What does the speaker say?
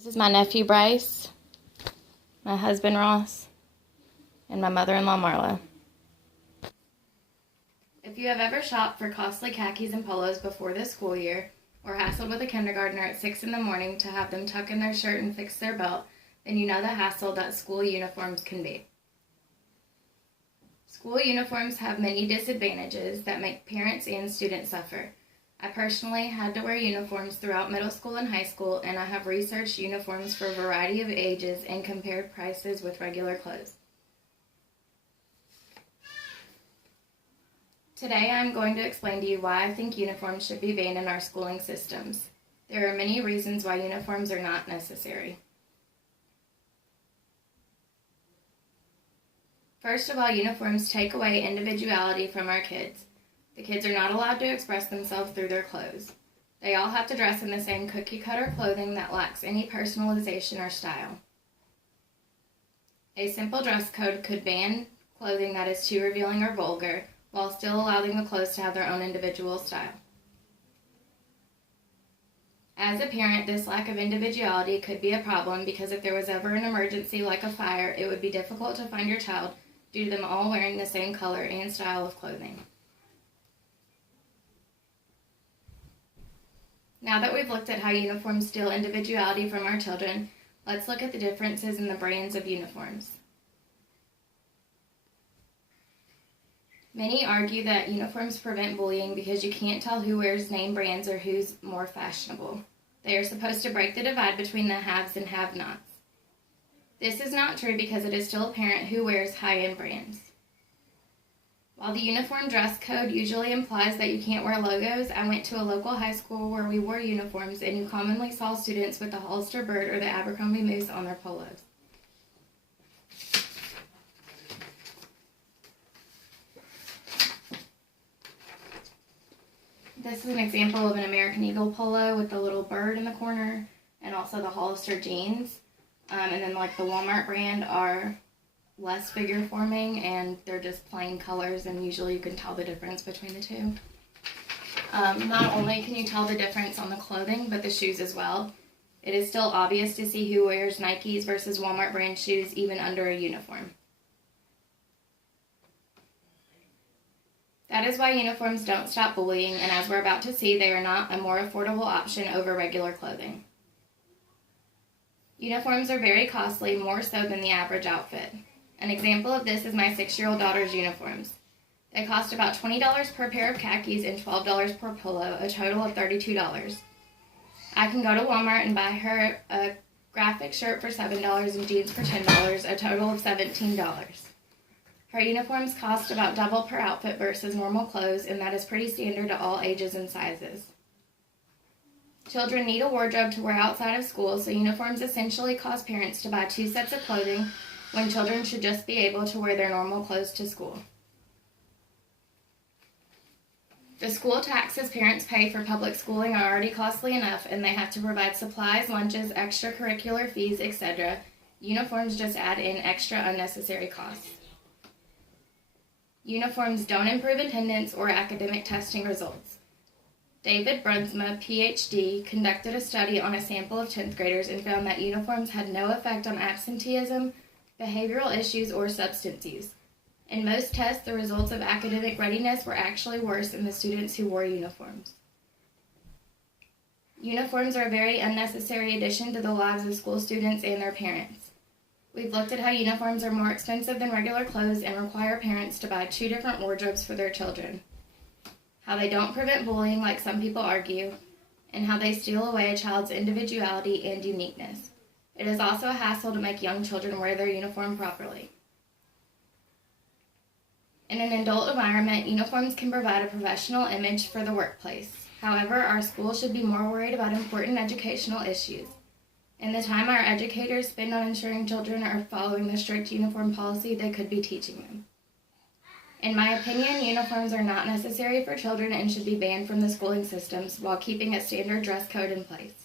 This is my nephew Bryce, my husband Ross, and my mother-in-law Marla. If you have ever shopped for costly khakis and polos before the school year, or hassled with a kindergartner at 6 in the morning to have them tuck in their shirt and fix their belt, then you know the hassle that school uniforms can be. School uniforms have many disadvantages that make parents and students suffer. I personally had to wear uniforms throughout middle school and high school, and I have researched uniforms for a variety of ages and compared prices with regular clothes. Today I'm going to explain to you why I think uniforms should be banned in our schooling systems. There are many reasons why uniforms are not necessary. First of all, uniforms take away individuality from our kids. The kids are not allowed to express themselves through their clothes. They all have to dress in the same cookie-cutter clothing that lacks any personalization or style. A simple dress code could ban clothing that is too revealing or vulgar, while still allowing the clothes to have their own individual style. As a parent, this lack of individuality could be a problem because if there was ever an emergency like a fire, it would be difficult to find your child due to them all wearing the same color and style of clothing. Now that we've looked at how uniforms steal individuality from our children, let's look at the differences in the brands of uniforms. Many argue that uniforms prevent bullying because you can't tell who wears name brands or who's more fashionable. They are supposed to break the divide between the haves and have-nots. This is not true because it is still apparent who wears high-end brands. While the uniform dress code usually implies that you can't wear logos, I went to a local high school where we wore uniforms and you commonly saw students with the Hollister Bird or the Abercrombie Moose on their polos. This is an example of an American Eagle polo with the little bird in the corner and also the Hollister jeans. And then like the Walmart brand are less figure forming and they're just plain colors, and usually you can tell the difference between the two. Not only can you tell the difference on the clothing, but the shoes as well. It is still obvious to see who wears Nikes versus Walmart brand shoes even under a uniform. That is why uniforms don't stop bullying, and as we're about to see, they are not a more affordable option over regular clothing. Uniforms are very costly, more so than the average outfit. An example of this is my 6-year-old daughter's uniforms. They cost about $20 per pair of khakis and $12 per polo, a total of $32. I can go to Walmart and buy her a graphic shirt for $7 and jeans for $10, a total of $17. Her uniforms cost about double per outfit versus normal clothes, and that is pretty standard to all ages and sizes. Children need a wardrobe to wear outside of school, so uniforms essentially cause parents to buy 2 sets of clothing when children should just be able to wear their normal clothes to school. The school taxes parents pay for public schooling are already costly enough, and they have to provide supplies, lunches, extracurricular fees, etc. Uniforms just add in extra unnecessary costs. Uniforms don't improve attendance or academic testing results. David Brunsma, PhD, conducted a study on a sample of 10th graders and found that uniforms had no effect on absenteeism, behavioral issues, or substance use. In most tests, the results of academic readiness were actually worse in the students who wore uniforms. Uniforms are a very unnecessary addition to the lives of school students and their parents. We've looked at how uniforms are more expensive than regular clothes and require parents to buy 2 different wardrobes for their children. How they don't prevent bullying like some people argue, and how they steal away a child's individuality and uniqueness. It is also a hassle to make young children wear their uniform properly. In an adult environment, uniforms can provide a professional image for the workplace. However, our schools should be more worried about important educational issues. In the time our educators spend on ensuring children are following the strict uniform policy, they could be teaching them. In my opinion, uniforms are not necessary for children and should be banned from the schooling systems while keeping a standard dress code in place.